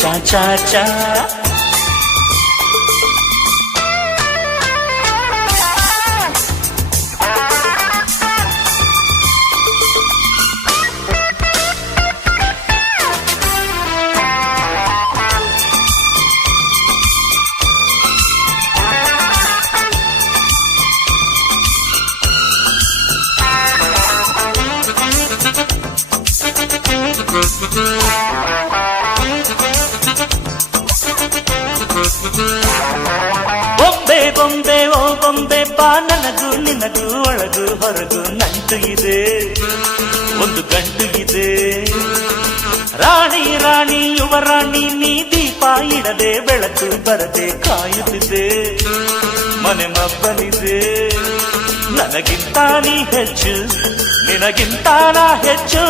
ಚಾ ಚಾ ಚಾ. ಬೊಂಬೆ ಬೊಂಬೆ ಓ ಬೊಂಬೆ ಬಾ, ನನಗೂ ನಿನಗೂ ಒಳಗೂ ಹೊರಗೂ ನಂಟು ಇದೆ, ಒಂದು ಗಂಟು ಇದೆ. ರಾಣಿ ರಾಣಿ ಯುವರಾಣಿ ನೀ ದೀಪ ಇಡದೆ ಬೆಳಕು ಬರದೆ ಕಾಯುತ್ತಿದೆ, ಮನೆ ಮಬ್ಬಲಿದೆ. ನನಗಿಂತ ನೀ ಹೆಚ್ಚು, ನಿನಗಿಂತ ನಾ ಹೆಚ್ಚು.